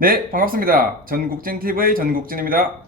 네, 반갑습니다. 전국진TV 전국진입니다.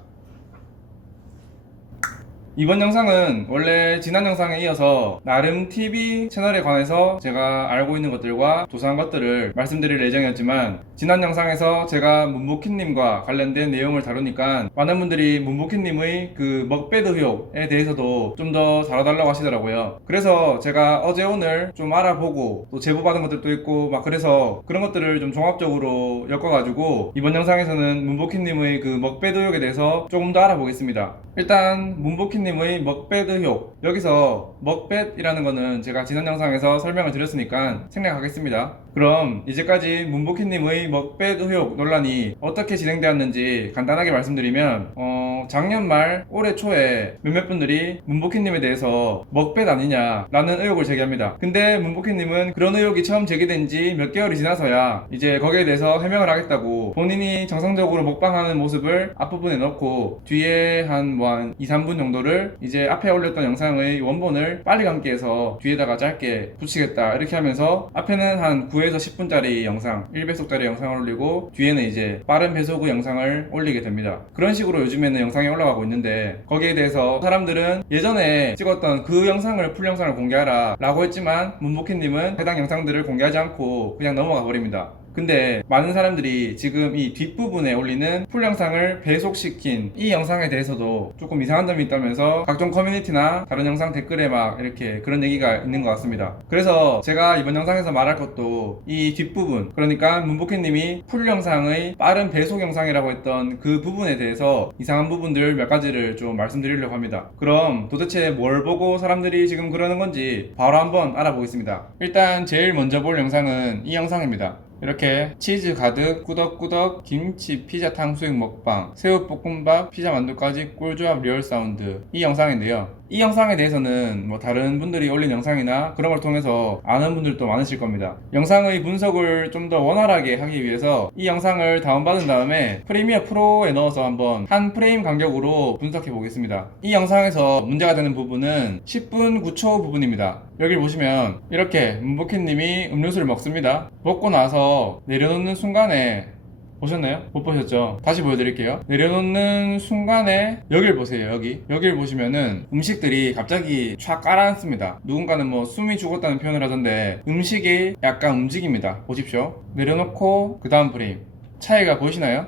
이번 영상은 원래 지난 영상에 이어서 나름 TV 채널에 관해서 제가 알고 있는 것들과 조사한 것들을 말씀드릴 예정이었지만, 지난 영상에서 제가 문보키님과 관련된 내용을 다루니까 많은 분들이 문보키님의 그 먹배드 의혹에 대해서도 좀 더 다뤄달라고 하시더라고요. 그래서 제가 어제 오늘 좀 알아보고 또 제보받은 것들도 있고 막 그래서 그런 것들을 좀 종합적으로 엮어가지고 이번 영상에서는 문보키님의 그 먹배드 의혹에 대해서 조금 더 알아보겠습니다. 일단 문보키님의 먹배드 의혹, 여기서 먹배이라는 거는 제가 지난 영상에서 설명을 드렸으니까 생략하겠습니다. 그럼 이제까지 문보키님의 먹배드 의혹 논란이 어떻게 진행되었는지 간단하게 말씀드리면, 작년 말 올해 초에 몇몇 분들이 문보키님에 대해서 먹배 아니냐 라는 의혹을 제기합니다. 근데 문보키님은 그런 의혹이 처음 제기된 지 몇 개월이 지나서야 이제 거기에 대해서 해명을 하겠다고 본인이 정상적으로 먹방하는 모습을 앞부분에 넣고 뒤에 한 2, 3분 정도를 이제 앞에 올렸던 영상의 원본을 빨리 감기해서 뒤에다가 짧게 붙이겠다 이렇게 하면서 앞에는 한 9에서 10분짜리 영상 1배속짜리 영상을 올리고 뒤에는 이제 빠른 배속 후 영상을 올리게 됩니다. 그런 식으로 요즘에는 영상이 올라가고 있는데, 거기에 대해서 사람들은 예전에 찍었던 그 영상을 풀 영상을 공개하라 라고 했지만 문보키님은 해당 영상들을 공개하지 않고 그냥 넘어가 버립니다. 근데 많은 사람들이 지금 이 뒷부분에 올리는 풀 영상을 배속시킨 이 영상에 대해서도 조금 이상한 점이 있다면서 각종 커뮤니티나 다른 영상 댓글에 막 이렇게 그런 얘기가 있는 것 같습니다. 그래서 제가 이번 영상에서 말할 것도 이 뒷부분, 그러니까 문보키님이 풀 영상의 빠른 배속 영상이라고 했던 그 부분에 대해서 이상한 부분들 몇 가지를 좀 말씀드리려고 합니다. 그럼 도대체 뭘 보고 사람들이 지금 그러는 건지 바로 한번 알아보겠습니다. 일단 제일 먼저 볼 영상은 이 영상입니다. 이렇게 치즈 가득 꾸덕꾸덕 김치 피자 탕수육 먹방 새우볶음밥 피자 만두까지 꿀조합 리얼 사운드, 이 영상인데요. 이 영상에 대해서는 뭐 다른 분들이 올린 영상이나 그런 걸 통해서 아는 분들도 많으실 겁니다. 영상의 분석을 좀 더 원활하게 하기 위해서 이 영상을 다운받은 다음에 프리미어 프로에 넣어서 한번 한 프레임 간격으로 분석해 보겠습니다. 이 영상에서 문제가 되는 부분은 10분 9초 부분입니다. 여기를 보시면 이렇게 문보키님이 음료수를 먹습니다. 먹고 나서 내려놓는 순간에, 보셨나요? 못 보셨죠? 다시 보여드릴게요. 내려놓는 순간에 여길 보세요. 여길 보시면은 음식들이 갑자기 촥 깔아앉습니다. 누군가는 뭐 숨이 죽었다는 표현을 하던데 음식이 약간 움직입니다. 보십시오. 내려놓고 그 다음 프레임, 차이가 보이시나요?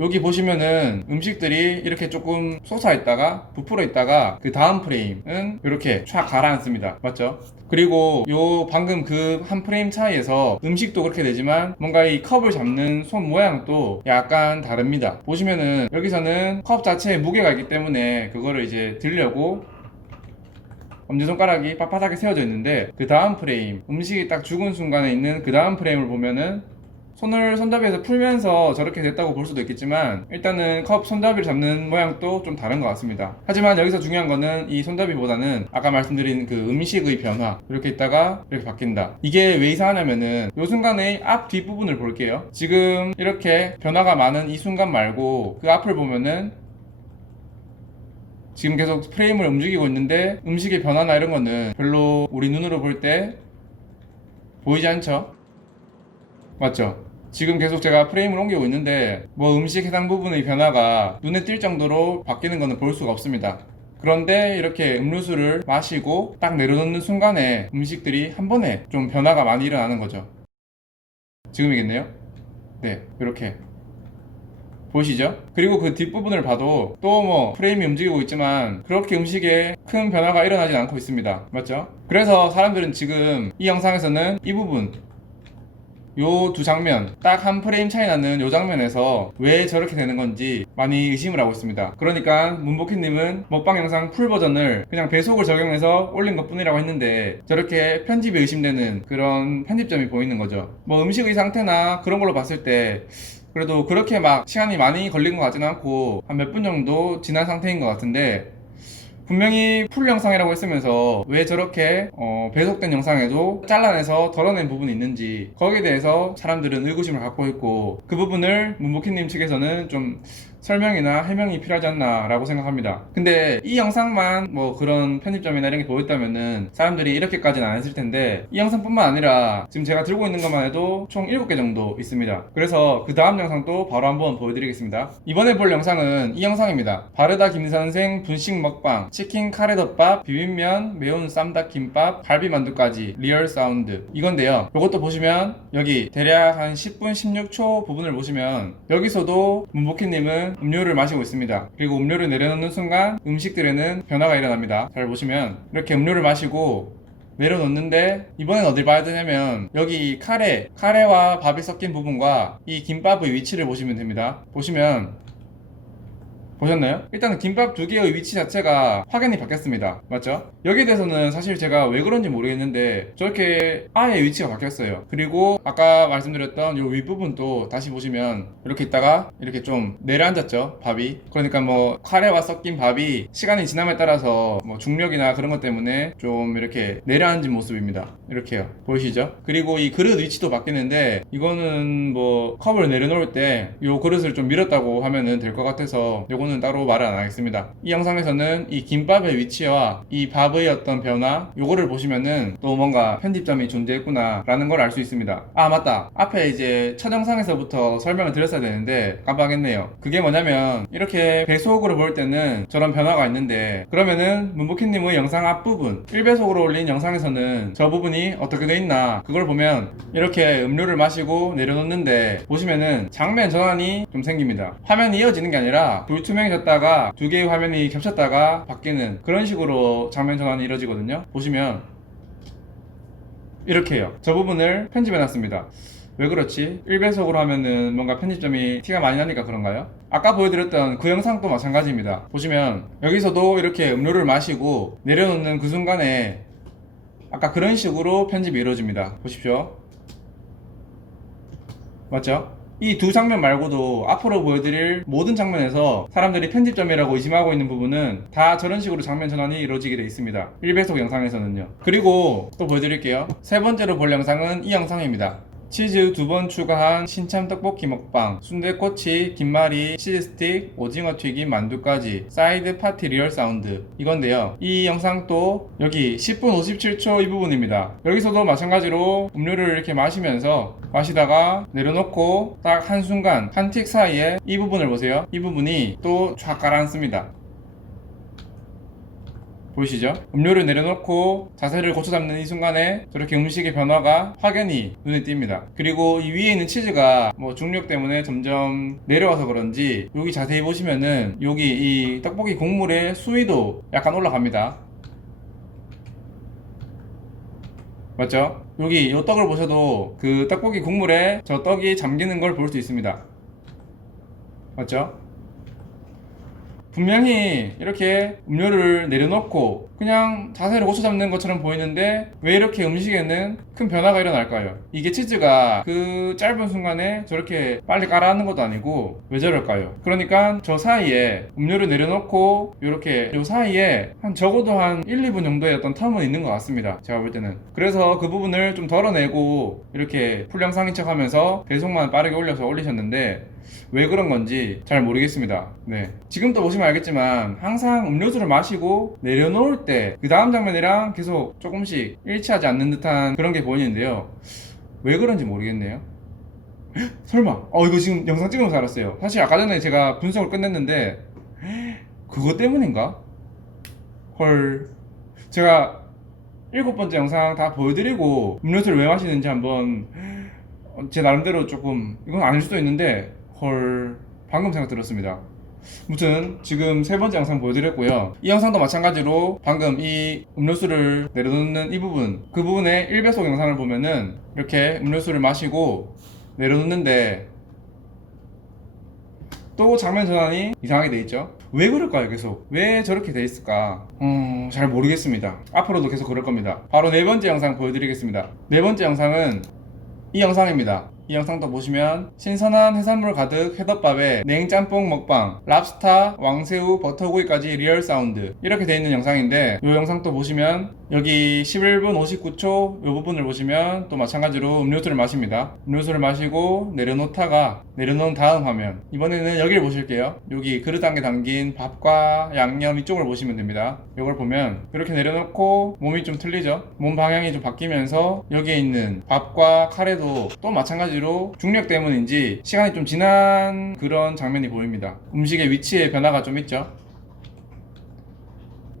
여기 보시면은 음식들이 이렇게 조금 솟아있다가 부풀어 있다가 그 다음 프레임은 이렇게 촥 가라앉습니다. 맞죠? 그리고 요 방금 그 한 프레임 차이에서 음식도 그렇게 되지만 뭔가 이 컵을 잡는 손 모양도 약간 다릅니다. 보시면은 여기서는 컵 자체에 무게가 있기 때문에 그거를 이제 들려고 엄지손가락이 빳빳하게 세워져 있는데, 그 다음 프레임, 음식이 딱 죽은 순간에 있는 그 다음 프레임을 보면은 손을 손잡이에서 풀면서 저렇게 됐다고 볼 수도 있겠지만, 일단은 컵 손잡이를 잡는 모양도 좀 다른 것 같습니다. 하지만 여기서 중요한 거는 이 손잡이보다는 아까 말씀드린 그 음식의 변화, 이렇게 있다가 이렇게 바뀐다. 이게 왜 이상하냐면은 이 순간의 앞 뒷부분을 볼게요. 지금 이렇게 변화가 많은 이 순간 말고 그 앞을 보면은 지금 계속 프레임을 움직이고 있는데 음식의 변화나 이런 거는 별로 우리 눈으로 볼 때 보이지 않죠? 맞죠? 지금 계속 제가 프레임을 옮기고 있는데 뭐 음식 해당 부분의 변화가 눈에 띌 정도로 바뀌는 거는 볼 수가 없습니다. 그런데 이렇게 음료수를 마시고 딱 내려놓는 순간에 음식들이 한 번에 좀 변화가 많이 일어나는 거죠. 지금이겠네요? 네, 이렇게 보이시죠? 그리고 그 뒷부분을 봐도 또 뭐 프레임이 움직이고 있지만 그렇게 음식에 큰 변화가 일어나진 않고 있습니다. 맞죠? 그래서 사람들은 지금 이 영상에서는 이 부분, 요 두 장면, 딱 한 프레임 차이 나는 요 장면에서 왜 저렇게 되는 건지 많이 의심을 하고 있습니다. 그러니까 문보키님은 먹방 영상 풀 버전을 그냥 배속을 적용해서 올린 것 뿐이라고 했는데 저렇게 편집이 의심되는 그런 편집점이 보이는 거죠. 뭐 음식의 상태나 그런 걸로 봤을 때 그래도 그렇게 막 시간이 많이 걸린 것 같지는 않고 한 몇 분 정도 지난 상태인 것 같은데, 분명히 풀 영상이라고 했으면서 왜 저렇게 배속된 영상에도 잘라내서 덜어낸 부분이 있는지, 거기에 대해서 사람들은 의구심을 갖고 있고 그 부분을 문보키님 측에서는 좀 설명이나 해명이 필요하지 않나 라고 생각합니다. 근데 이 영상만 뭐 그런 편집점이나 이런 게 보였다면은 사람들이 이렇게까지는 안 했을 텐데, 이 영상뿐만 아니라 지금 제가 들고 있는 것만 해도 총 7개 정도 있습니다. 그래서 그 다음 영상도 바로 한번 보여드리겠습니다. 이번에 볼 영상은 이 영상입니다. 바르다 김선생 분식 먹방, 치킨 카레덮밥, 비빔면, 매운 쌈닭 김밥, 갈비만두까지 리얼 사운드, 이건데요. 이것도 보시면 여기 대략 한 10분 16초 부분을 보시면 여기서도 문복희님은 음료를 마시고 있습니다. 그리고 음료를 내려놓는 순간 음식들에는 변화가 일어납니다. 잘 보시면 이렇게 음료를 마시고 내려놓는데, 이번엔 어딜 봐야 되냐면 여기 카레와 밥이 섞인 부분과 이 김밥의 위치를 보시면 됩니다. 보셨나요? 일단은 김밥 두 개의 위치 자체가 확연히 바뀌었습니다. 맞죠? 여기에 대해서는 사실 제가 왜 그런지 모르겠는데 저렇게 아예 위치가 바뀌었어요. 그리고 아까 말씀드렸던 요 윗부분도 다시 보시면 이렇게 있다가 이렇게 좀 내려앉았죠, 밥이. 그러니까 뭐 카레와 섞인 밥이 시간이 지남에 따라서 뭐 중력이나 그런 것 때문에 좀 이렇게 내려앉은 모습입니다. 이렇게요. 보이시죠? 그리고 이 그릇 위치도 바뀌는데, 이거는 뭐 컵을 내려놓을 때 요 그릇을 좀 밀었다고 하면은 될 것 같아서 요거는 따로 말을 안 하겠습니다. 이 영상에서는 이 김밥의 위치와 이 밥의 어떤 변화, 요거를 보시면은 또 뭔가 편집점이 존재했구나 라는 걸 알 수 있습니다. 아 맞다, 앞에 이제 첫 영상에서부터 설명을 드렸어야 되는데 깜빡했네요. 그게 뭐냐면 이렇게 배속으로 볼 때는 저런 변화가 있는데, 그러면은 문복희님의 영상 앞부분 1배속으로 올린 영상에서는 저 부분이 어떻게 돼 있나, 그걸 보면 이렇게 음료를 마시고 내려놓는데 보시면은 장면 전환이 좀 생깁니다. 화면이 이어지는 게 아니라 불투명해졌다가 두 개의 화면이 겹쳤다가 바뀌는 그런 식으로 장면 전환이 이루어지거든요. 보시면 이렇게 해요. 저 부분을 편집해 놨습니다. 왜 그렇지? 1배속으로 하면은 뭔가 편집점이 티가 많이 나니까 그런가요? 아까 보여드렸던 그 영상도 마찬가지입니다. 보시면 여기서도 이렇게 음료를 마시고 내려놓는 그 순간에 아까 그런 식으로 편집이 이루어집니다. 보십시오. 맞죠? 이 두 장면 말고도 앞으로 보여드릴 모든 장면에서 사람들이 편집점이라고 의심하고 있는 부분은 다 저런 식으로 장면 전환이 이루어지게 되어 있습니다. 1배속 영상에서는요. 그리고 또 보여드릴게요. 세 번째로 볼 영상은 이 영상입니다. 치즈 2번 추가한 신참 떡볶이 먹방, 순대꼬치, 김말이, 치즈스틱, 오징어 튀김, 만두까지 사이드 파티 리얼 사운드, 이건데요. 이 영상도 여기 10분 57초 이 부분입니다. 여기서도 마찬가지로 음료를 이렇게 마시다가 내려놓고 딱 한순간 한 틱 사이에 이 부분을 보세요. 이 부분이 또 쫙 가라앉습니다. 보이시죠? 음료를 내려놓고 자세를 고쳐잡는 이 순간에 저렇게 음식의 변화가 확연히 눈에 띕니다. 그리고 이 위에 있는 치즈가 뭐 중력 때문에 점점 내려와서 그런지 여기 자세히 보시면은 여기 이 떡볶이 국물의 수위도 약간 올라갑니다. 맞죠? 여기 이 떡을 보셔도 그 떡볶이 국물에 저 떡이 잠기는 걸 볼 수 있습니다. 맞죠? 분명히 이렇게 음료를 내려놓고 그냥 자세를 고쳐잡는 것처럼 보이는데 왜 이렇게 음식에는 큰 변화가 일어날까요? 이게 치즈가 그 짧은 순간에 저렇게 빨리 가라앉는 것도 아니고 왜 저럴까요? 그러니까 저 사이에 음료를 내려놓고 이렇게 요 사이에 적어도 한 1, 2분 정도의 어떤 텀은 있는 것 같습니다. 제가 볼 때는. 그래서 그 부분을 좀 덜어내고 이렇게 풀 영상인 척 하면서 배속만 빠르게 올리셨는데 왜 그런 건지 잘 모르겠습니다. 네. 지금도 보시면 알겠지만 항상 음료수를 마시고 내려놓을 때 그 다음 장면이랑 계속 조금씩 일치하지 않는 듯한 그런 게 보이는데요. 왜 그런지 모르겠네요. 설마 이거 지금 영상 찍으면서 알았어요. 사실 아까 전에 제가 분석을 끝냈는데 그거 때문인가? 헐. 제가 7번째 영상 다 보여드리고 음료수를 왜 마시는지 한번 제 나름대로 조금 이건 아닐 수도 있는데 헐, 방금 생각 들었습니다. 무튼 지금 세 번째 영상 보여드렸고요. 이 영상도 마찬가지로 방금 이 음료수를 내려놓는 이 부분, 그 부분의 1배속 영상을 보면은 이렇게 음료수를 마시고 내려놓는데 또 장면 전환이 이상하게 돼 있죠. 왜 그럴까요? 계속 왜 저렇게 돼 있을까? 잘 모르겠습니다. 앞으로도 계속 그럴 겁니다. 바로 네 번째 영상 보여드리겠습니다. 네 번째 영상은 이 영상입니다. 이 영상도 보시면 신선한 해산물 가득 회덮밥에 냉짬뽕 먹방, 랍스타, 왕새우, 버터구이까지 리얼 사운드 이렇게 되어 있는 영상인데, 이 영상도 보시면 여기 11분 59초 이 부분을 보시면 또 마찬가지로 음료수를 마십니다. 음료수를 마시고 내려놓다가 내려놓은 다음 화면, 이번에는 여기를 보실게요. 여기 그릇 안에 담긴 밥과 양념 이쪽을 보시면 됩니다. 이걸 보면 이렇게 내려놓고 몸이 좀 틀리죠. 몸 방향이 좀 바뀌면서 여기에 있는 밥과 카레도 또 마찬가지로 중력 때문인지 시간이 좀 지난 그런 장면이 보입니다. 음식의 위치에 변화가 좀 있죠.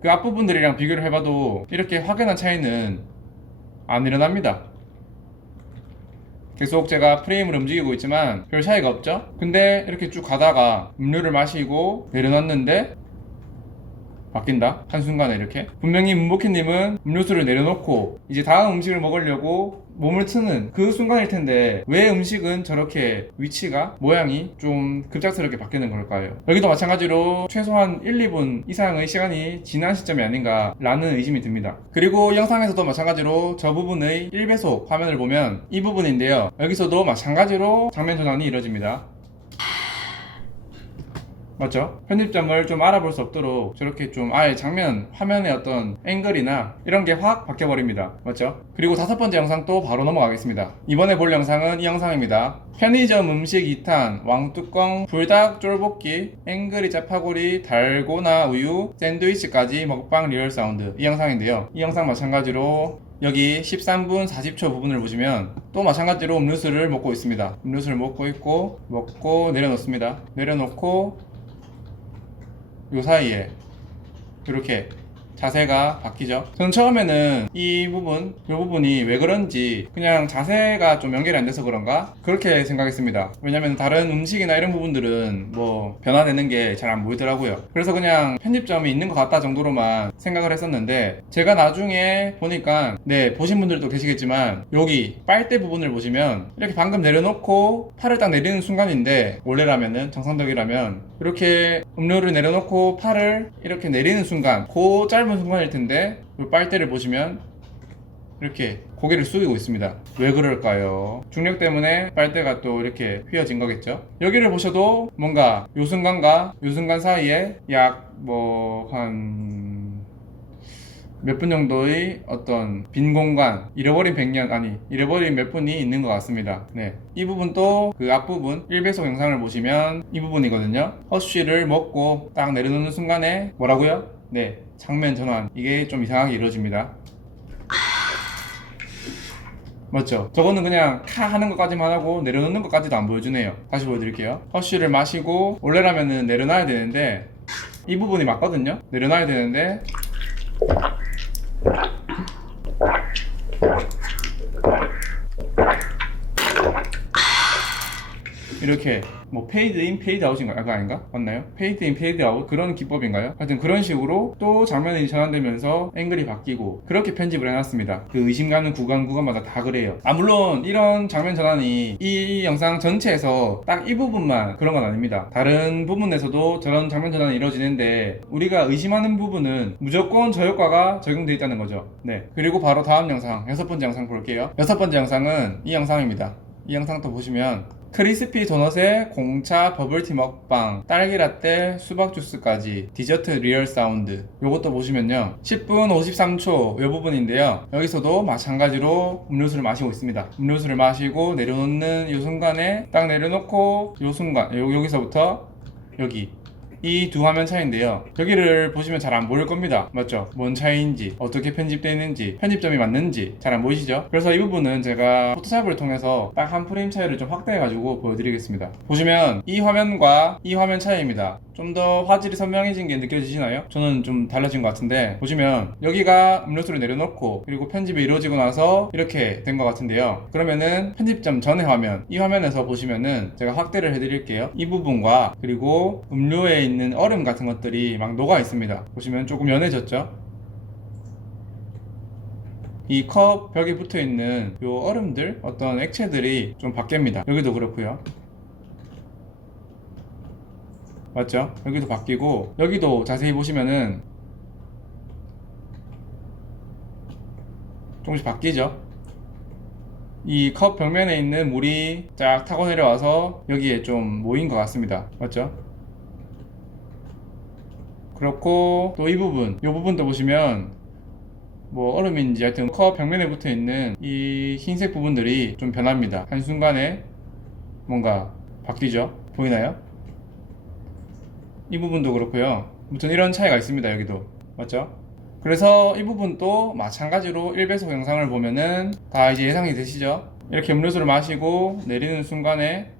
그 앞부분들이랑 비교를 해봐도 이렇게 확연한 차이는 안 일어납니다. 계속 제가 프레임을 움직이고 있지만 별 차이가 없죠. 근데 이렇게 쭉 가다가 음료를 마시고 내려놨는데 바뀐다? 한순간에 이렇게. 분명히 문복희님은 음료수를 내려놓고 이제 다음 음식을 먹으려고 몸을 트는 그 순간일 텐데, 왜 음식은 저렇게 위치가, 모양이 좀 급작스럽게 바뀌는 걸까요? 여기도 마찬가지로 최소한 1, 2분 이상의 시간이 지난 시점이 아닌가 라는 의심이 듭니다. 그리고 이 영상에서도 마찬가지로 저 부분의 1배속 화면을 보면 이 부분인데요, 여기서도 마찬가지로 장면 전환이 이루어집니다. 맞죠? 편집점을 좀 알아볼 수 없도록 저렇게 좀 아예 장면, 화면의 어떤 앵글이나 이런 게 확 바뀌어버립니다. 맞죠? 그리고 다섯 번째 영상 또 바로 넘어가겠습니다. 이번에 볼 영상은 이 영상입니다. 편의점 음식 2탄, 왕뚜껑, 불닭, 쫄볶이, 앵그리 짜파구리, 달고나 우유, 샌드위치까지 먹방 리얼 사운드, 이 영상인데요. 이 영상 마찬가지로 여기 13분 40초 부분을 보시면 또 마찬가지로 음료수를 먹고 있습니다. 음료수를 먹고 있고, 먹고 내려놓습니다. 내려놓고 요 사이에 이렇게 자세가 바뀌죠. 저는 처음에는 이 부분이 왜 그런지 그냥 자세가 좀 연결이 안 돼서 그런가? 그렇게 생각했습니다. 왜냐면 다른 음식이나 이런 부분들은 뭐 변화되는 게 잘 안 보이더라고요. 그래서 그냥 편집점이 있는 것 같다 정도로만 생각을 했었는데, 제가 나중에 보니까, 네, 보신 분들도 계시겠지만 여기 빨대 부분을 보시면 이렇게 방금 내려놓고 팔을 딱 내리는 순간인데, 원래라면은 정상적이라면 이렇게 음료를 내려놓고 팔을 이렇게 내리는 순간, 그 짧은 순간일 텐데 이 빨대를 보시면 이렇게 고개를 숙이고 있습니다. 왜 그럴까요? 중력 때문에 빨대가 또 이렇게 휘어진 거겠죠. 여기를 보셔도 뭔가 요 순간과 요 순간 사이에 약 뭐 한 몇 분 정도의 어떤 빈 공간, 잃어버린 100년, 아니 잃어버린 몇 분이 있는 것 같습니다. 네, 이 부분도 그 앞부분 1배속 영상을 보시면 이 부분이거든요. 허쉬를 먹고 딱 내려놓는 순간에 뭐라고요? 네, 장면 전환, 이게 좀 이상하게 이루어집니다. 맞죠? 저거는 그냥 카 하는 것까지만 하고 내려놓는 것까지도 안 보여주네요. 다시 보여드릴게요. 허쉬를 마시고, 원래라면은 내려놔야 되는데 이 부분이 맞거든요. 내려놔야 되는데 이렇게 뭐 페이드 인 페이드 아웃인가? 그거 아닌가? 맞나요? 페이드 인 페이드 아웃, 그런 기법인가요? 하여튼 그런 식으로 또 장면이 전환되면서 앵글이 바뀌고 그렇게 편집을 해놨습니다. 그 의심 가는 구간마다 다 그래요. 물론 이런 장면 전환이 이 영상 전체에서 딱 이 부분만 그런 건 아닙니다. 다른 부분에서도 저런 장면 전환이 이루어지는데, 우리가 의심하는 부분은 무조건 저 효과가 적용되어 있다는 거죠. 네. 그리고 바로 다음 영상, 여섯 번째 영상 볼게요. 여섯 번째 영상은 이 영상입니다. 이 영상도 보시면 크리스피 도넛에 공차 버블티 먹방, 딸기라떼, 수박주스까지 디저트 리얼 사운드, 요것도 보시면요 10분 53초 요 부분인데요, 여기서도 마찬가지로 음료수를 마시고 있습니다. 음료수를 마시고 내려놓는 요 순간에 딱 내려놓고 요 순간, 여기서부터 여기 이 두 화면 차이인데요, 여기를 보시면 잘 안 보일 겁니다. 맞죠? 뭔 차이인지, 어떻게 편집되어 있는지, 편집점이 맞는지 잘 안 보이시죠? 그래서 이 부분은 제가 포토샵을 통해서 딱 한 프레임 차이를 좀 확대해 가지고 보여드리겠습니다. 보시면 이 화면과 이 화면 차이입니다. 좀 더 화질이 선명해진 게 느껴지시나요? 저는 좀 달라진 것 같은데, 보시면 여기가 음료수를 내려놓고 그리고 편집이 이루어지고 나서 이렇게 된 것 같은데요, 그러면은 편집점 전의 화면, 이 화면에서 보시면은 제가 확대를 해드릴게요. 이 부분과 그리고 음료에 있는 얼음 같은 것들이 막 녹아 있습니다. 보시면 조금 연해졌죠? 이 컵 벽에 붙어 있는 요 얼음들, 어떤 액체들이 좀 바뀝니다. 여기도 그렇고요. 맞죠? 여기도 바뀌고, 여기도 자세히 보시면은 조금씩 바뀌죠? 이 컵 벽면에 있는 물이 쫙 타고 내려와서 여기에 좀 모인 것 같습니다. 맞죠? 그렇고 또 이 부분도 보시면 뭐 얼음인지 하여튼 컵 벽면에 붙어 있는 이 흰색 부분들이 좀 변합니다. 한순간에 뭔가 바뀌죠? 보이나요? 이 부분도 그렇고요. 아무튼 이런 차이가 있습니다. 여기도 맞죠? 그래서 이 부분도 마찬가지로 1배속 영상을 보면은 다 이제 예상이 되시죠? 이렇게 음료수를 마시고 내리는 순간에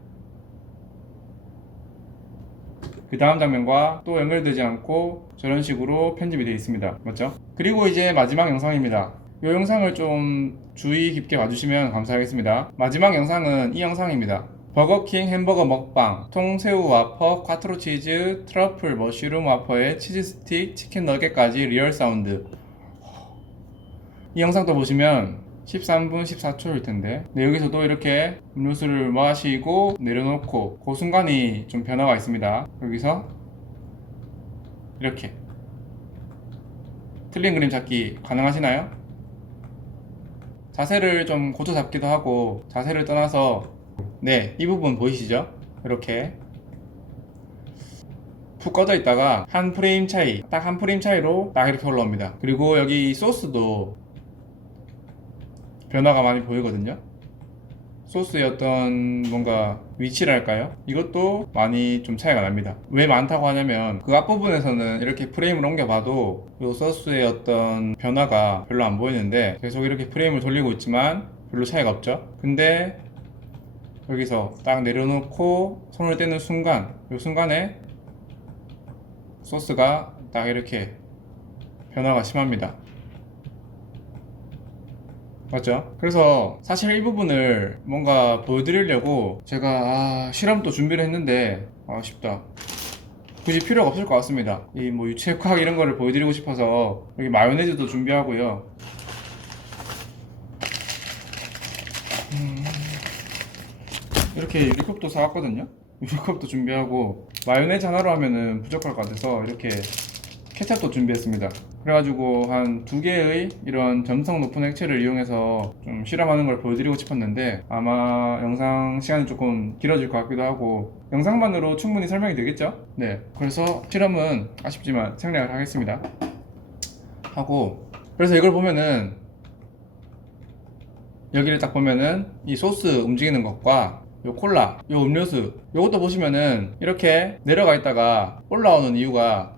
그 다음 장면과 또 연결되지 않고 저런 식으로 편집이 되어 있습니다. 맞죠? 그리고 이제 마지막 영상입니다. 이 영상을 좀 주의 깊게 봐주시면 감사하겠습니다. 마지막 영상은 이 영상입니다. 버거킹 햄버거 먹방, 통새우 와퍼, 콰트로 치즈, 트러플 머쉬룸 와퍼에 치즈 스틱, 치킨 너겟까지 리얼 사운드. 이 영상도 보시면 13분 14초일 텐데 여기서도 이렇게 음료수를 마시고 내려놓고 그 순간이 좀 변화가 있습니다. 여기서 이렇게 틀린 그림 찾기 가능하시나요? 자세를 좀 고쳐 잡기도 하고 자세를 떠나서 네, 이 부분 보이시죠? 이렇게 푹 꺼져 있다가 한 프레임 차이, 딱 한 프레임 차이로 딱 이렇게 올라옵니다. 그리고 여기 소스도 변화가 많이 보이거든요. 소스의 어떤 뭔가 위치랄까요? 이것도 많이 좀 차이가 납니다. 왜 많다고 하냐면 그 앞부분에서는 이렇게 프레임을 옮겨봐도 이 소스의 어떤 변화가 별로 안 보이는데 계속 이렇게 프레임을 돌리고 있지만 별로 차이가 없죠. 근데 여기서 딱 내려놓고 손을 떼는 순간 이 순간에 소스가 딱 이렇게 변화가 심합니다. 맞죠? 그래서 사실 이 부분을 뭔가 보여드리려고 제가 실험도 준비를 했는데 아쉽다. 굳이 필요가 없을 것 같습니다. 이 뭐 유체과학 이런 거를 보여드리고 싶어서 여기 마요네즈도 준비하고요. 이렇게 유리컵도 사왔거든요. 유리컵도 준비하고 마요네즈 하나로 하면은 부족할 것 같아서 이렇게 케첩도 준비했습니다. 그래가지고 한 두 개의 이런 점성 높은 액체를 이용해서 좀 실험하는 걸 보여드리고 싶었는데 아마 영상 시간이 조금 길어질 것 같기도 하고 영상만으로 충분히 설명이 되겠죠? 네, 그래서 실험은 아쉽지만 생략을 하겠습니다. 하고 그래서 이걸 보면은 여기를 딱 보면은 이 소스 움직이는 것과 요 콜라, 요 음료수 요것도 보시면은 이렇게 내려가 있다가 올라오는 이유가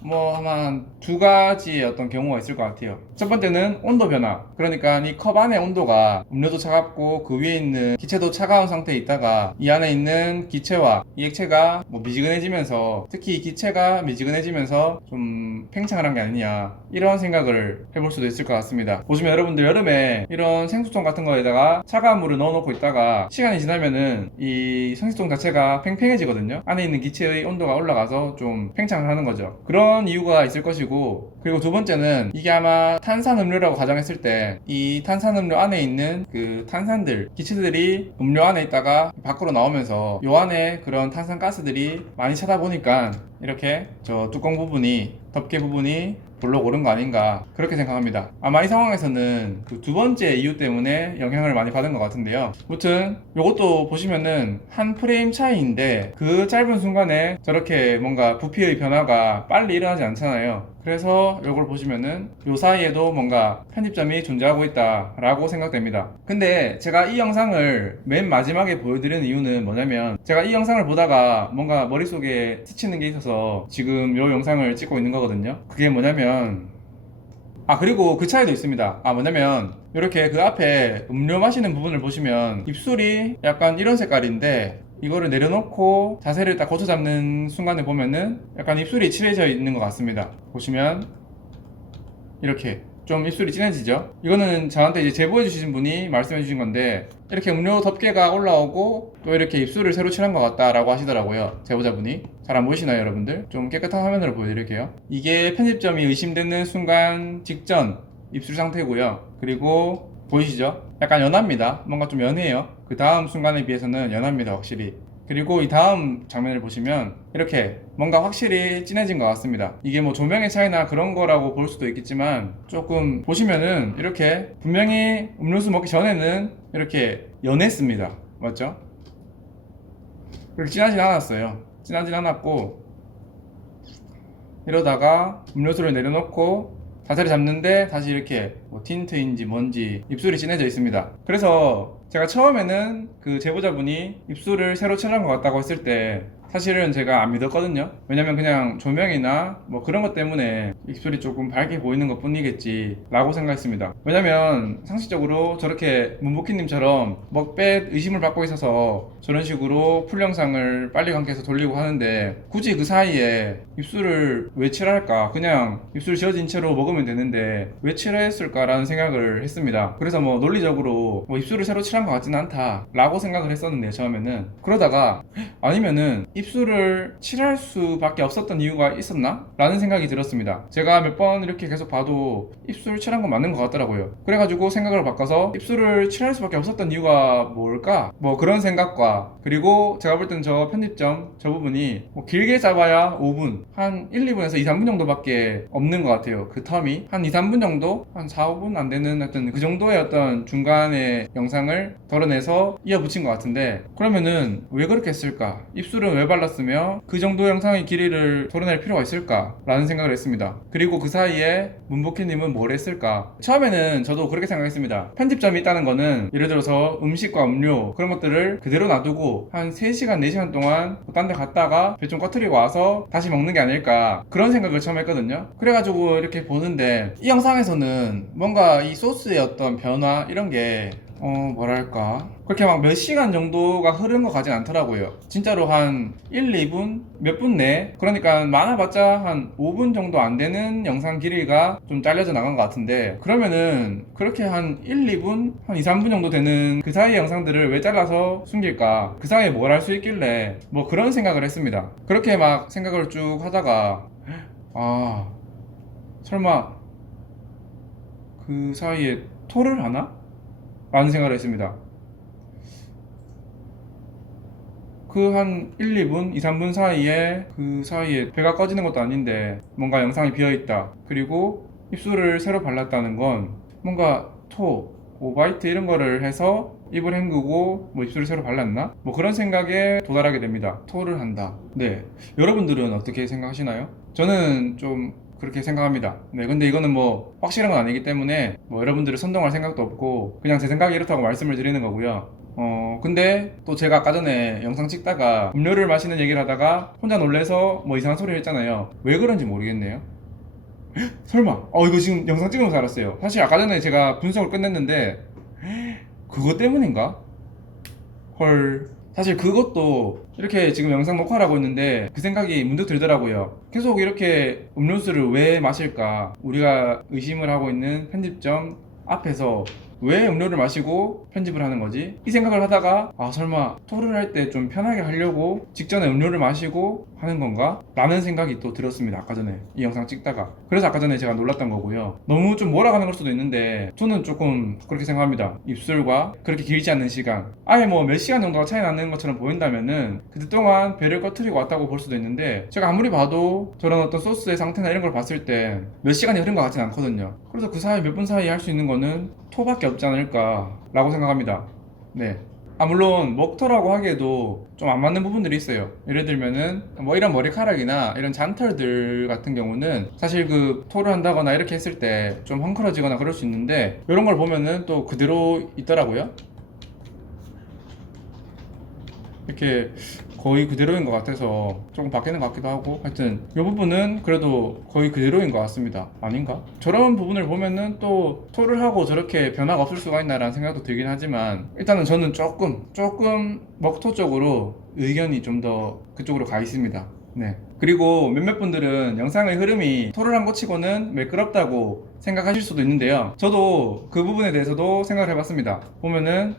뭐 아마 두 가지의 어떤 경우가 있을 것 같아요. 첫 번째는 온도 변화. 그러니까 이 컵 안의 온도가 음료도 차갑고 그 위에 있는 기체도 차가운 상태에 있다가 이 안에 있는 기체와 이 액체가 뭐 미지근해지면서 특히 이 기체가 미지근해지면서 좀 팽창을 한 게 아니냐 이런 생각을 해볼 수도 있을 것 같습니다. 보시면 여러분들 여름에 이런 생수통 같은 거에다가 차가운 물을 넣어놓고 있다가 시간이 지나면은 이 생수통 자체가 팽팽해지거든요. 안에 있는 기체의 온도가 올라가서 좀 팽창을 하는 거죠. 그런 이유가 있을 것이고 그리고 두 번째는 이게 아마 탄산음료라고 가정했을 때 이 탄산음료 안에 있는 그 탄산들 기체들이 음료 안에 있다가 밖으로 나오면서 요 안에 그런 탄산가스들이 많이 차다 보니까 이렇게 저 뚜껑 부분이 덮개 부분이 볼록 오른 거 아닌가 그렇게 생각합니다. 아마 이 상황에서는 그 두 번째 이유 때문에 영향을 많이 받은 것 같은데요. 아무튼 요것도 보시면은 한 프레임 차이인데 그 짧은 순간에 저렇게 뭔가 부피의 변화가 빨리 일어나지 않잖아요. 그래서 요걸 보시면은 요 사이에도 뭔가 편집점이 존재하고 있다 라고 생각됩니다. 근데 제가 이 영상을 맨 마지막에 보여드리는 이유는 뭐냐면 제가 이 영상을 보다가 뭔가 머릿속에 스치는 게 있어서 지금 요 영상을 찍고 있는 거거든요. 그게 뭐냐면 그리고 그 차이도 있습니다. 뭐냐면 이렇게 그 앞에 음료 마시는 부분을 보시면 입술이 약간 이런 색깔인데 이거를 내려놓고 자세를 딱 고쳐 잡는 순간에 보면은 약간 입술이 칠해져 있는 것 같습니다. 보시면 이렇게 좀 입술이 진해지죠. 이거는 저한테 이제 제보해 주신 분이 말씀해 주신 건데 이렇게 음료 덮개가 올라오고 또 이렇게 입술을 새로 칠한 것 같다 라고 하시더라고요. 제보자분이. 잘 안 보이시나요 여러분들? 좀 깨끗한 화면으로 보여드릴게요. 이게 편집점이 의심되는 순간 직전 입술 상태고요. 그리고 보이시죠? 약간 연합니다. 뭔가 좀 연해요. 그 다음 순간에 비해서는 연합니다 확실히. 그리고 이 다음 장면을 보시면 이렇게 뭔가 확실히 진해진 것 같습니다. 이게 뭐 조명의 차이나 그런 거라고 볼 수도 있겠지만 조금 보시면은 이렇게 분명히 음료수 먹기 전에는 이렇게 연했습니다. 맞죠? 그렇게 진하진 않았어요. 진하진 않았고 이러다가 음료수를 내려놓고 자세를 잡는데 다시 이렇게 뭐 틴트인지 뭔지 입술이 진해져 있습니다. 그래서 제가 처음에는 그 제보자분이 입술을 새로 칠한 것 같다고 했을 때 사실은 제가 안 믿었거든요. 왜냐면 그냥 조명이나 뭐 그런 것 때문에 입술이 조금 밝게 보이는 것 뿐이겠지 라고 생각했습니다. 왜냐면 상식적으로 저렇게 문복희님처럼 먹배 의심을 받고 있어서 저런 식으로 풀 영상을 빨리 감기해서 돌리고 하는데 굳이 그 사이에 입술을 왜 칠할까? 그냥 입술 지어진 채로 먹으면 되는데 왜 칠했을까라는 생각을 했습니다. 그래서 뭐 논리적으로 뭐 입술을 새로 칠한 것 같지는 않다 라고 생각을 했었는데 처음에는 그러다가 아니면은 입술을 칠할 수밖에 없었던 이유가 있었나? 라는 생각이 들었습니다. 제가 몇 번 이렇게 계속 봐도 입술 칠한 건 맞는 것 같더라고요. 그래가지고 생각을 바꿔서 입술을 칠할 수밖에 없었던 이유가 뭘까? 뭐 그런 생각과 그리고 제가 볼 때는 저 편집점 저 부분이 뭐 길게 잡아야 5분 한 1, 2분에서 2, 3분 정도밖에 없는 것 같아요. 그 텀이 한 2, 3분 정도? 한 4, 5분 안 되는 어떤 그 정도의 어떤 중간에 영상을 덜어내서 이어붙인 것 같은데 그러면은 왜 그렇게 했을까? 입술은 왜 발랐으며 그 정도 영상의 길이를 덜어낼 필요가 있을까? 라는 생각을 했습니다. 그리고 그 사이에 문복희님은 뭘 했을까? 처음에는 저도 그렇게 생각했습니다. 편집점이 있다는 거는 예를 들어서 음식과 음료 그런 것들을 그대로 놔두고 한 3시간, 4시간 동안 딴 데 갔다가 배 좀 꺼트리고 와서 다시 먹는 게 아닐까 그런 생각을 처음 했거든요. 그래가지고 이렇게 보는데 이 영상에서는 뭔가 이 소스의 어떤 변화 이런 게 뭐랄까 그렇게 막 몇 시간 정도가 흐른 것 같진 않더라고요. 진짜로 한 1, 2분? 몇 분 내? 그러니까 많아봤자 한 5분 정도 안 되는 영상 길이가 좀 잘려져 나간 것 같은데 그러면은 그렇게 한 1, 2분? 한 2, 3분 정도 되는 그 사이 영상들을 왜 잘라서 숨길까? 그 사이에 뭘 할 수 있길래 뭐 그런 생각을 했습니다. 그렇게 막 생각을 쭉 하다가 아 설마 그 사이에 토를 하나? 라는 생각을 했습니다. 그 한 1, 2분, 2, 3분 사이에 그 사이에 배가 꺼지는 것도 아닌데 뭔가 영상이 비어있다. 그리고 입술을 새로 발랐다는 건 뭔가 토, 오바이트 이런 거를 해서 입을 헹구고 뭐 입술을 새로 발랐나? 뭐 그런 생각에 도달하게 됩니다. 토를 한다. 네. 여러분들은 어떻게 생각하시나요? 저는 좀 그렇게 생각합니다. 네, 근데 이거는 뭐 확실한 건 아니기 때문에 뭐 여러분들을 선동할 생각도 없고 그냥 제 생각이 이렇다고 말씀을 드리는 거고요. 근데 또 제가 아까 전에 영상 찍다가 음료를 마시는 얘기를 하다가 혼자 놀래서 뭐 이상한 소리를 했잖아요. 왜 그런지 모르겠네요. 설마 이거 지금 영상 찍으면서 알았어요. 사실 아까 전에 제가 분석을 끝냈는데 그것 때문인가? 헐. 사실 그것도 이렇게 지금 영상 녹화를 하고 있는데 그 생각이 문득 들더라고요. 계속 이렇게 음료수를 왜 마실까? 우리가 의심을 하고 있는 편집점 앞에서 왜 음료를 마시고 편집을 하는 거지? 이 생각을 하다가 설마 토를 할 때 좀 편하게 하려고 직전에 음료를 마시고 하는 건가? 라는 생각이 또 들었습니다. 아까 전에 이 영상 찍다가. 그래서 아까 전에 제가 놀랐던 거고요. 너무 좀 몰아가는 걸 수도 있는데 저는 조금 그렇게 생각합니다. 입술과 그렇게 길지 않는 시간 아예 뭐 몇 시간 정도가 차이 나는 것처럼 보인다면은 그때 동안 배를 꺼트리고 왔다고 볼 수도 있는데 제가 아무리 봐도 저런 어떤 소스의 상태나 이런 걸 봤을 때 몇 시간이 흐른 것 같진 않거든요. 그래서 그 사이 몇 분 사이에 할 수 있는 거는 토밖에 없지 않을까 라고 생각합니다. 네. 물론 먹토라고 하기에도 좀 안 맞는 부분들이 있어요. 예를 들면은 뭐 이런 머리카락이나 이런 잔털들 같은 경우는 사실 그 토를 한다거나 이렇게 했을 때 좀 헝클어지거나 그럴 수 있는데 이런 걸 보면은 또 그대로 있더라고요. 이렇게 거의 그대로인 것 같아서 조금 바뀌는 것 같기도 하고 하여튼 이 부분은 그래도 거의 그대로인 것 같습니다. 아닌가? 저런 부분을 보면은 또 토를 하고 저렇게 변화가 없을 수가 있나 라는 생각도 들긴 하지만 일단은 저는 조금 먹토 쪽으로 의견이 좀 더 그쪽으로 가 있습니다. 네. 그리고 몇몇 분들은 영상의 흐름이 토를 한 것 치고는 매끄럽다고 생각하실 수도 있는데요. 저도 그 부분에 대해서도 생각을 해봤습니다. 보면은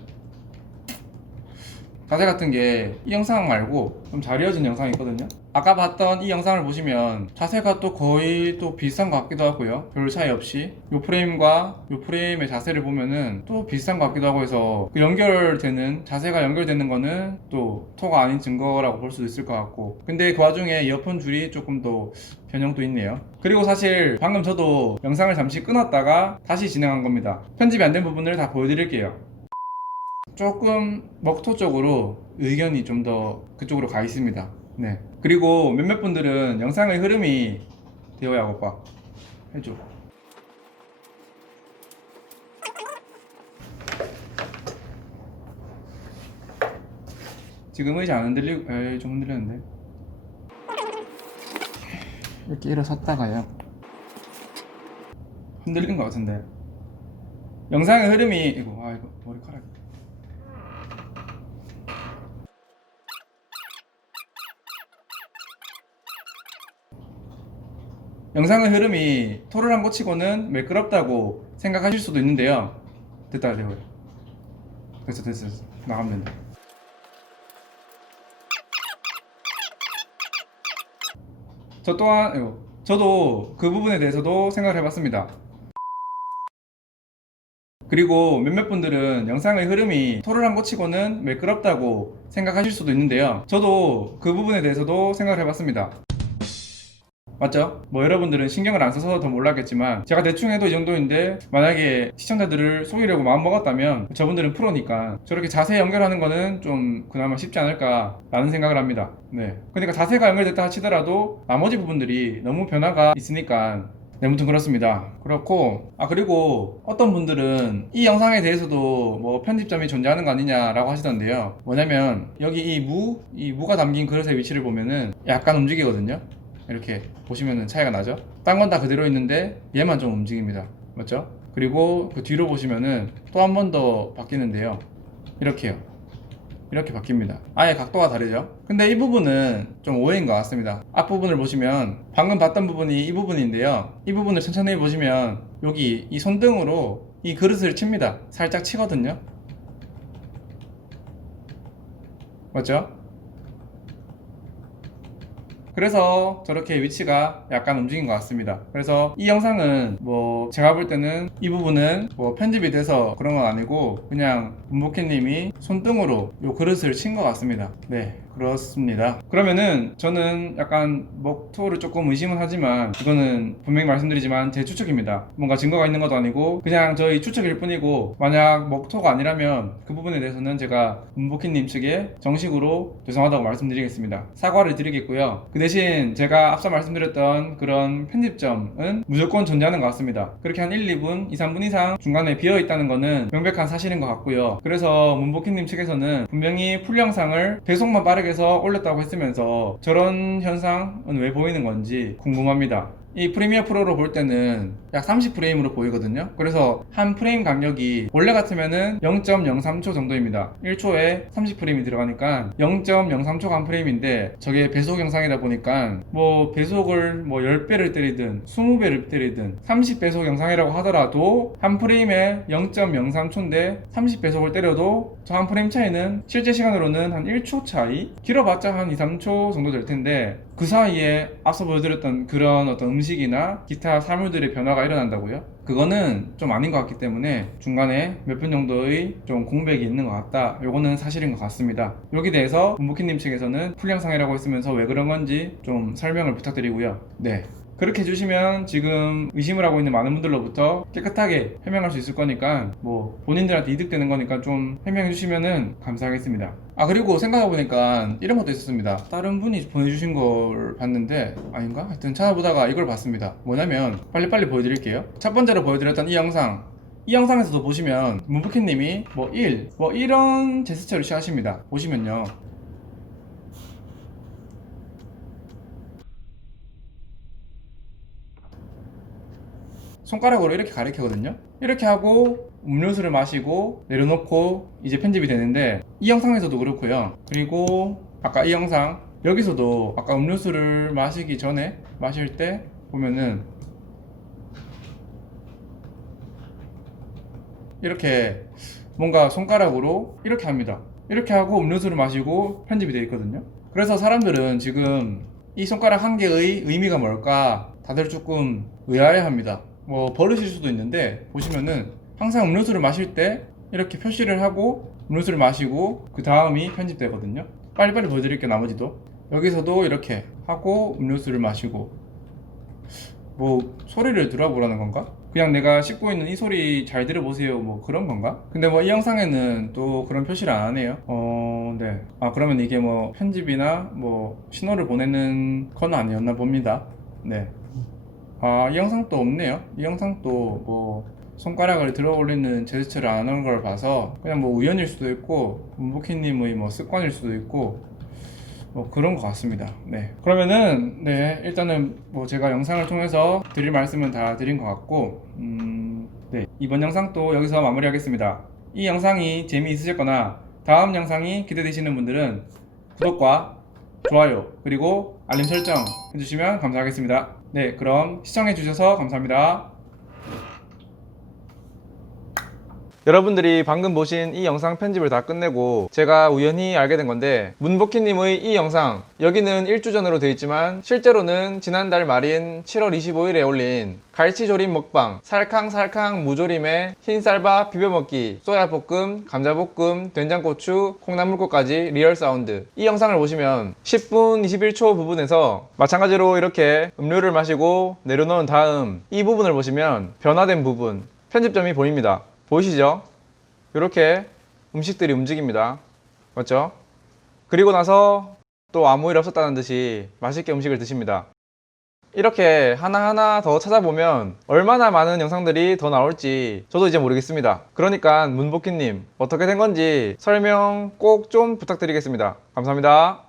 자세 같은 게 이 영상 말고 좀 잘 이어진 영상이 있거든요. 아까 봤던 이 영상을 보시면 자세가 또 거의 또 비슷한 것 같기도 하고요. 별 차이 없이 이 프레임과 이 프레임의 자세를 보면은 또 비슷한 것 같기도 하고 해서 그 연결되는 자세가 연결되는 거는 또 토가 아닌 증거라고 볼 수도 있을 것 같고, 근데 그 와중에 이어폰 줄이 조금 더 변형도 있네요. 그리고 사실 방금 저도 영상을 잠시 끊었다가 다시 진행한 겁니다. 편집이 안 된 부분을 다 보여드릴게요. 조금 먹토 쪽으로 의견이 좀 더 그쪽으로 가 있습니다. 네. 그리고 몇몇 분들은 영상의 흐름이 되어야 오빠 해줘. 지금 의자 안 흔들리고, 에이, 좀 흔들렸는데. 이렇게 일어섰다가요. 흔들린 것 같은데. 영상의 흐름이, 이거 머리카락. 영상의 흐름이 토를 한 거 치고는 매끄럽다고 생각하실 수도 있는데요. 됐다, 되고요. 됐어. 나가면 된다. 저 또한, 저도 그 부분에 대해서도 생각을 해봤습니다. 그리고 몇몇 분들은 영상의 흐름이 토를 한 거 치고는 매끄럽다고 생각하실 수도 있는데요. 저도 그 부분에 대해서도 생각을 해봤습니다. 맞죠? 뭐 여러분들은 신경을 안 써서 더 몰랐겠지만 제가 대충 해도 이 정도인데, 만약에 시청자들을 속이려고 마음먹었다면 저분들은 프로니까 저렇게 자세 연결하는 거는 좀 그나마 쉽지 않을까 라는 생각을 합니다. 네. 그러니까 자세가 연결됐다 치더라도 나머지 부분들이 너무 변화가 있으니까, 네, 아무튼 그렇습니다. 그렇고, 그리고 어떤 분들은 이 영상에 대해서도 뭐 편집점이 존재하는 거 아니냐라고 하시던데요. 뭐냐면 여기 이 무가 담긴 그릇의 위치를 보면은 약간 움직이거든요. 이렇게 보시면은 차이가 나죠. 딴 건 다 그대로 있는데 얘만 좀 움직입니다. 맞죠? 그리고 그 뒤로 보시면은 또 한 번 더 바뀌는데요. 이렇게요. 이렇게 바뀝니다. 아예 각도가 다르죠. 근데 이 부분은 좀 오해인 것 같습니다. 앞부분을 보시면 방금 봤던 부분이 이 부분인데요. 이 부분을 천천히 보시면 여기 이 손등으로 이 그릇을 칩니다. 살짝 치거든요. 맞죠? 그래서 저렇게 위치가 약간 움직인 것 같습니다. 그래서 이 영상은 뭐 제가 볼 때는 이 부분은 뭐 편집이 돼서 그런 건 아니고 그냥 문복희님이 손등으로 요 그릇을 친 것 같습니다. 네, 그렇습니다. 그러면은 저는 약간 먹토를 조금 의심은 하지만 이거는 분명히 말씀드리지만 제 추측입니다. 뭔가 증거가 있는 것도 아니고 그냥 저희 추측일 뿐이고, 만약 먹토가 아니라면 그 부분에 대해서는 제가 문복희님 측에 정식으로 죄송하다고 말씀드리겠습니다. 사과를 드리겠고요. 그 대신 제가 앞서 말씀드렸던 그런 편집점은 무조건 존재하는 것 같습니다. 그렇게 한 1, 2분, 2, 3분 이상 중간에 비어 있다는 거는 명백한 사실인 것 같고요. 그래서 문복희님 측에서는 분명히 풀 영상을 배속만 빠르게 해서 올렸다고 했으면서 저런 현상은 왜 보이는 건지 궁금합니다. 이 프리미어 프로로 볼 때는 약 30프레임으로 보이거든요. 그래서 한 프레임 간격이 원래 같으면은 0.03초 정도입니다. 1초에 30프레임이 들어가니까 0.03초가 한 프레임인데 저게 배속 영상이다 보니까 뭐 배속을 뭐 10배를 때리든 20배를 때리든 30배속 영상이라고 하더라도 한 프레임에 0.03초인데 30배속을 때려도 저 한 프레임 차이는 실제 시간으로는 한 1초 차이? 길어봤자 한 2, 3초 정도 될 텐데 그 사이에 앞서 보여드렸던 그런 어떤 음식이나 기타 사물들의 변화가 일어난다고요? 그거는 좀 아닌 것 같기 때문에 중간에 몇 분 정도의 좀 공백이 있는 것 같다. 요거는 사실인 것 같습니다. 여기 대해서 문복희님 측에서는 풀 영상이라고 했으면서 왜 그런 건지 좀 설명을 부탁드리고요. 네. 그렇게 해주시면 지금 의심을 하고 있는 많은 분들로부터 깨끗하게 해명할 수 있을 거니까, 뭐 본인들한테 이득되는 거니까 좀 해명해 주시면은 감사하겠습니다. 그리고 생각해보니까 이런 것도 있었습니다. 다른 분이 보내주신 걸 봤는데 아닌가? 하여튼 찾아보다가 이걸 봤습니다. 뭐냐면 빨리빨리 보여드릴게요. 첫 번째로 보여드렸던 이 영상에서도 보시면 문복희님이 뭐 이런 제스처를 취하십니다. 보시면요, 손가락으로 이렇게 가리키거든요. 이렇게 하고 음료수를 마시고 내려놓고 이제 편집이 되는데, 이 영상에서도 그렇고요. 그리고 아까 이 영상 여기서도 아까 음료수를 마시기 전에 마실 때 보면은 이렇게 뭔가 손가락으로 이렇게 합니다. 이렇게 하고 음료수를 마시고 편집이 되어 있거든요. 그래서 사람들은 지금 이 손가락 한 개의 의미가 뭘까 다들 조금 의아해합니다. 뭐 버릇일 수도 있는데 보시면은 항상 음료수를 마실 때 이렇게 표시를 하고 음료수를 마시고 그 다음이 편집되거든요. 빨리빨리 보여드릴게요. 나머지도 여기서도 이렇게 하고 음료수를 마시고 뭐 소리를 들어보라는 건가? 그냥 내가 씹고 있는 이 소리 잘 들어보세요 뭐 그런 건가? 근데 뭐 이 영상에는 또 그런 표시를 안 하네요. 네. 아 그러면 이게 뭐 편집이나 뭐 신호를 보내는 건 아니었나 봅니다. 네. 아 이 영상도 없네요. 이 영상도 뭐 손가락을 들어 올리는 제스처를 안 하는 걸 봐서 그냥 뭐 우연일 수도 있고 문복희님의 뭐 습관일 수도 있고 뭐 그런 것 같습니다. 네. 그러면은 네 일단은 뭐 제가 영상을 통해서 드릴 말씀은 다 드린 것 같고 네 이번 영상도 여기서 마무리하겠습니다. 이 영상이 재미있으셨거나 다음 영상이 기대되시는 분들은 구독과 좋아요 그리고 알림 설정 해주시면 감사하겠습니다. 네 그럼 시청해주셔서 감사합니다. 여러분들이 방금 보신 이 영상 편집을 다 끝내고 제가 우연히 알게 된 건데 문복희님의 이 영상 여기는 1주 전으로 되어 있지만 실제로는 지난달 말인 7월 25일에 올린 갈치조림 먹방 살캉살캉 무조림에 흰쌀밥 비벼먹기 쏘야볶음 감자볶음 된장고추 콩나물국까지 리얼 사운드 이 영상을 보시면 10분 21초 부분에서 마찬가지로 이렇게 음료를 마시고 내려놓은 다음 이 부분을 보시면 변화된 부분 편집점이 보입니다. 보이시죠? 이렇게 음식들이 움직입니다. 맞죠? 그리고 나서 또 아무 일 없었다는 듯이 맛있게 음식을 드십니다. 이렇게 하나하나 더 찾아보면 얼마나 많은 영상들이 더 나올지 저도 이제 모르겠습니다. 그러니까 문복희님 어떻게 된 건지 설명 꼭 좀 부탁드리겠습니다. 감사합니다.